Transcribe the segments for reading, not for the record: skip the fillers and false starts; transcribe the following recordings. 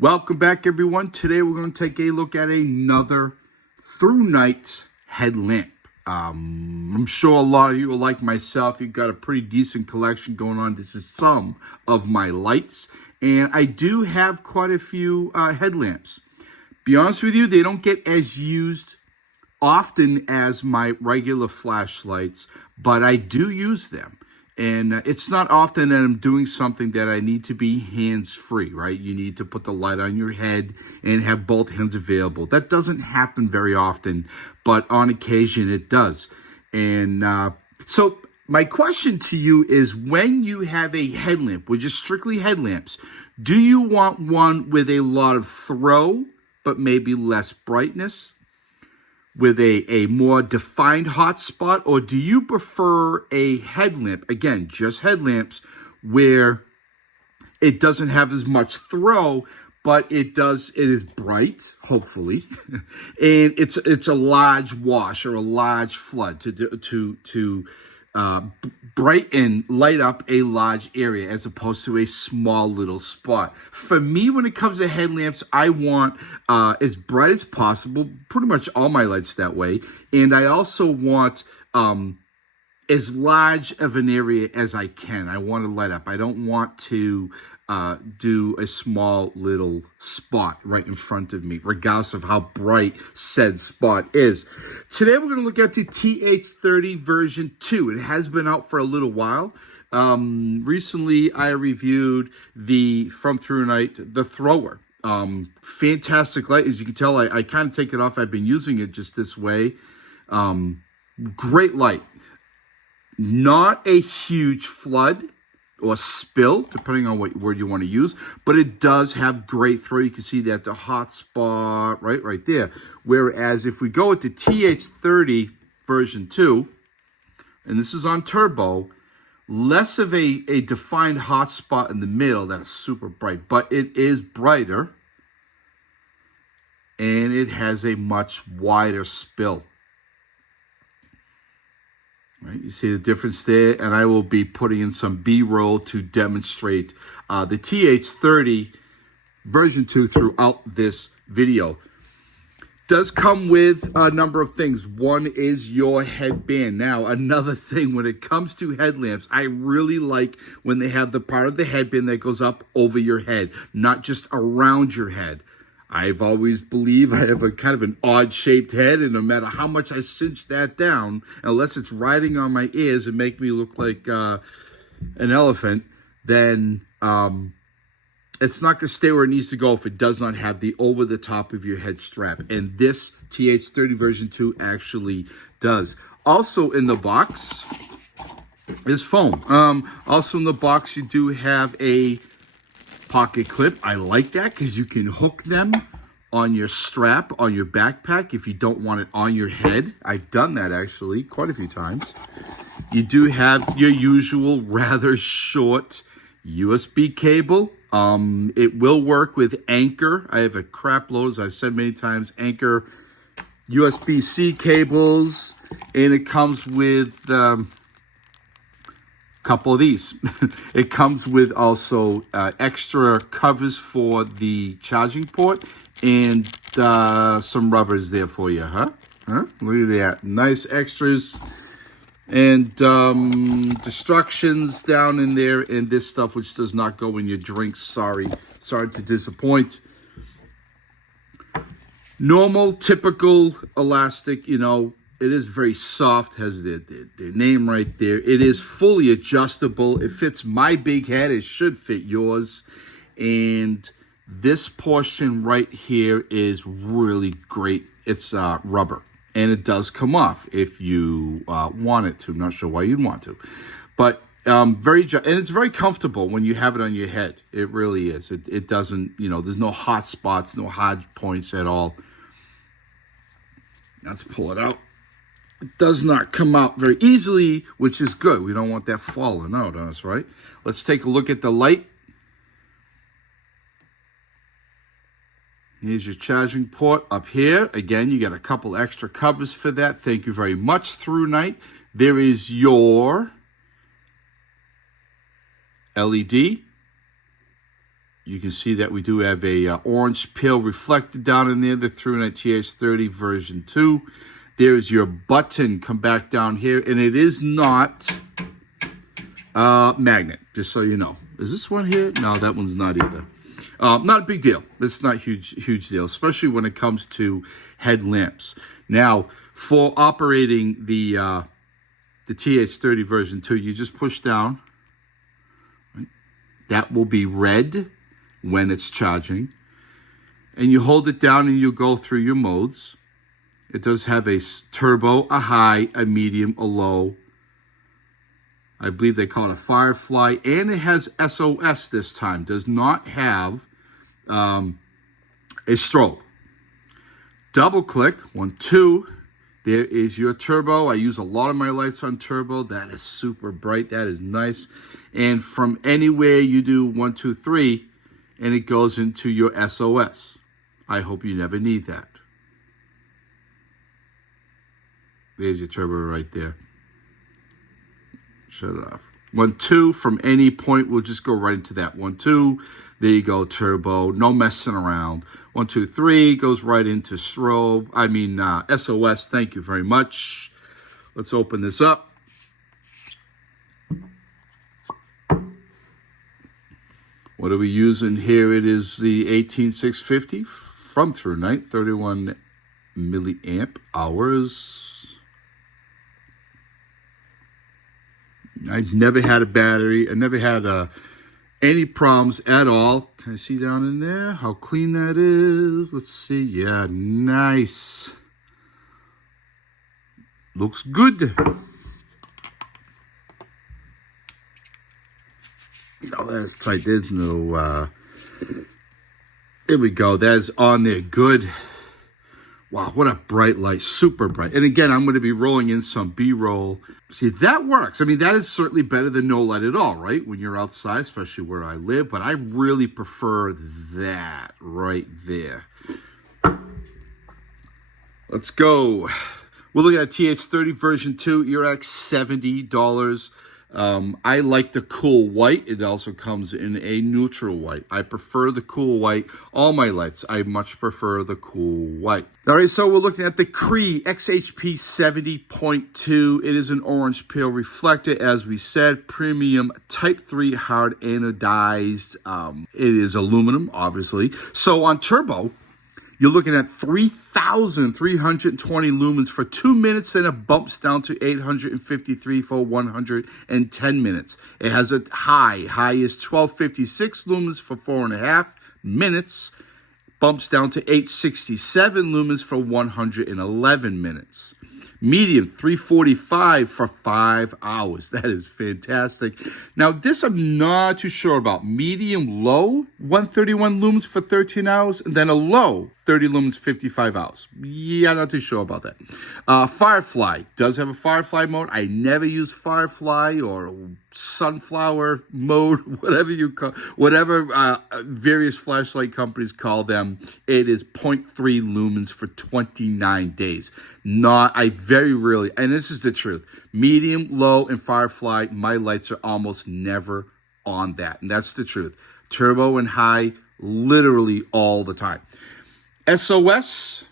Welcome back, everyone. Today we're going to take a look at another ThruNite headlamp. I'm sure a lot of you are like myself. You've got a pretty decent collection going on. This is some of my lights, and I do have quite a few headlamps. Be honest with you, they don't get as used often as my regular flashlights, but I do use them. And it's not often that I'm doing something that I need to be hands-free, right? You need to put the light on your head and have both hands available. That doesn't happen very often, but on occasion it does. And so my question to you is, when you have a headlamp, which is strictly headlamps, do you want one with a lot of throw, but maybe less brightness, with a more defined hotspot, or do you prefer a headlamp, again, just headlamps, where it doesn't have as much throw, but it is bright, hopefully, and it's a large wash or a large flood to brighten, light up a large area as opposed to a small little spot. For me, when it comes to headlamps, I want as bright as possible. Pretty much all my lights that way. And I also want as large of an area as I can. I want to light up. I don't want to do a small little spot right in front of me, regardless of how bright said spot is. Today we're going to look at the TH30 version 2. It has been out for a little while. Recently I reviewed from ThruNite, the thrower. Fantastic light. As you can tell, I kind of take it off. I've been using it just this way. Great light. Not a huge flood or spill, depending on what word you want to use, but it does have great throw. You can see that the hot spot right there. Whereas if we go with the TH30 version 2, and this is on turbo, less of a defined hot spot in the middle that is super bright, but it is brighter, and it has a much wider spill. Right, you see the difference there, and I will be putting in some B-roll to demonstrate the TH30 version 2 throughout this video. Does come with a number of things. One is your headband. Now, another thing when it comes to headlamps, I really like when they have the part of the headband that goes up over your head, not just around your head. I've always believed I have a kind of an odd-shaped head, and no matter how much I cinch that down, unless it's riding on my ears and make me look like an elephant, then it's not going to stay where it needs to go if it does not have the over-the-top of your head strap. And this TH30 version 2 actually does. Also in the box is foam. Also in the box, you do have a pocket clip. I like that because you can hook them on your strap, on your backpack, if you don't want it on your head. I've done that actually quite a few times. You do have your usual rather short USB cable. It will work with Anchor. I have a crap load, as I've said many times, Anchor USB-C cables, and it comes with couple of these. It comes with also extra covers for the charging port and some rubbers there for you, huh? Look at that. Nice extras and instructions down in there, and this stuff which does not go in your drinks. Sorry to disappoint. Normal, typical elastic, you know. It is very soft, has their name right there. It is fully adjustable. It fits my big head. It should fit yours. And this portion right here is really great. It's rubber. And it does come off if you want it to. I'm not sure why you'd want to. But and it's very comfortable when you have it on your head. It really is. It doesn't, there's no hot spots, no hard points at all. Let's pull it out. It does not come out very easily, which is good. We don't want that falling out on us, right? Let's take a look at the light. Here's your charging port up here. Again, you got a couple extra covers for that. Thank you very much, ThruNite. There is your LED, You can see that we do have a orange pale reflected down in there, the ThruNite TH30 version 2. There's your button, come back down here, and it is not magnet, just so you know. Is this one here? No, that one's not either. Not a big deal. It's not huge deal, especially when it comes to headlamps. Now, for operating the TH30 version 2, you just push down. Right? That will be red when it's charging. And you hold it down and you go through your modes. It does have a turbo, a high, a medium, a low. I believe they call it a Firefly. And it has SOS this time. Does not have a strobe. Double click, 1, 2. There is your turbo. I use a lot of my lights on turbo. That is super bright. That is nice. And from anywhere you do 1, 2, 3, and it goes into your SOS. I hope you never need that. There's your turbo right there. Shut it off. 1, 2, from any point, we'll just go right into that. 1, 2, there you go, turbo. No messing around. 1, 2, 3 goes right into strobe. SOS. Thank you very much. Let's open this up. What are we using here? It is the 18650 from ThruNite, 31 milliamp hours. I've never had a battery. I never had any problems at all. Can I see down in there how clean that is? Let's see. Yeah, nice. Looks good. Oh, that's tight. There's no... There we go. That's on there. Good. Wow, what a bright light. Super bright. And again, I'm going to be rolling in some B-roll. See, that works. I mean, that is certainly better than no light at all, right? When you're outside, especially where I live. But I really prefer that right there. Let's go. We're looking at TH30 version 2. You're at $70. I like the cool white. It also comes in a neutral white. I prefer the cool white. All my lights, I much prefer the cool white. All right, so we're looking at the Cree XHP 70.2. It is an orange pale reflector, as we said, premium type 3 hard anodized. It is aluminum, obviously. So on turbo, you're looking at 3,320 lumens for 2 minutes, then it bumps down to 853 for 110 minutes. It has a high. High is 1,256 lumens for 4.5 minutes. Bumps down to 867 lumens for 111 minutes. Medium, 345 for 5 hours. That is fantastic. Now, this I'm not too sure about. Medium low, 131 lumens for 13 hours, and then a low, 30 lumens, 55 hours. Yeah, not too sure about that. Firefly does have a Firefly mode. I never use Firefly or sunflower mode, whatever you call, whatever various flashlight companies call them. It is 0.3 lumens for 29 days. I very rarely, and this is the truth, medium, low, and Firefly, my lights are almost never on that. And that's the truth. Turbo and high, literally all the time. SOS,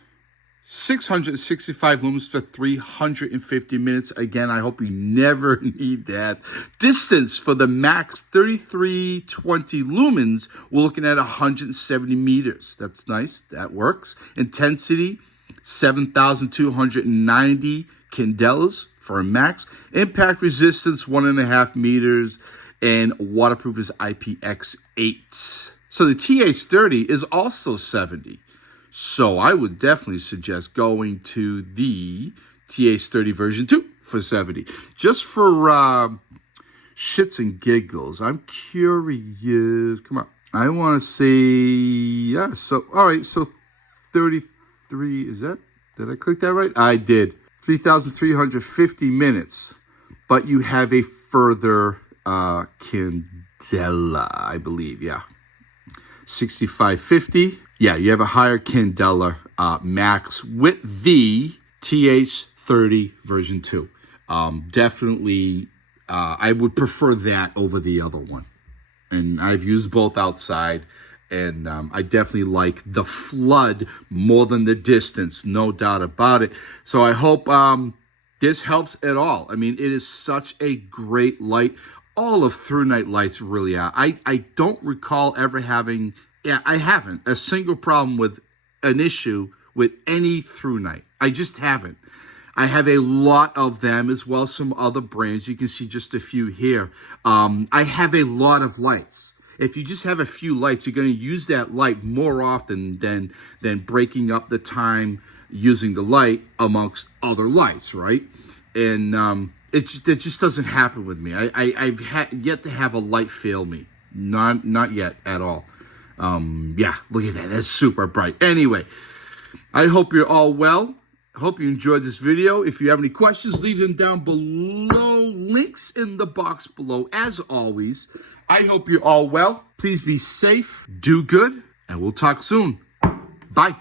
665 lumens for 350 minutes. Again, I hope you never need that. Distance for the max 3320 lumens, we're looking at 170 meters. That's nice. That works. Intensity, 7,290 candelas for a max. Impact resistance, 1.5 meters. And waterproof is IPX8. So the TH30 is also 70. So I would definitely suggest going to the TH30 version 2 for 70. Just for shits and giggles, I'm curious. Come on. I want to see, yeah, so, all right, so 33, is that, did I click that right? I did. 3,350 minutes. But you have a further candela, I believe, yeah. 6550. Yeah, you have a higher candela max with the TH30 version 2. Definitely, I would prefer that over the other one. And I've used both outside. And I definitely like the flood more than the distance, no doubt about it. So I hope this helps at all. I mean, it is such a great light. All of ThruNite lights really are. I don't recall ever having, I haven't, a single problem with an issue with any ThruNite. I just haven't. I have a lot of them, as well as some other brands. You can see just a few here. I have a lot of lights. If you just have a few lights, you're going to use that light more often than breaking up the time using the light amongst other lights, right? And it just doesn't happen with me. I've yet to have a light fail me. Not yet at all. Yeah, look at that. That's super bright. Anyway, I hope you're all well. I hope you enjoyed this video. If you have any questions, leave them down below. Links in the box below, as always. I hope you're all well. Please be safe, do good, and we'll talk soon. Bye.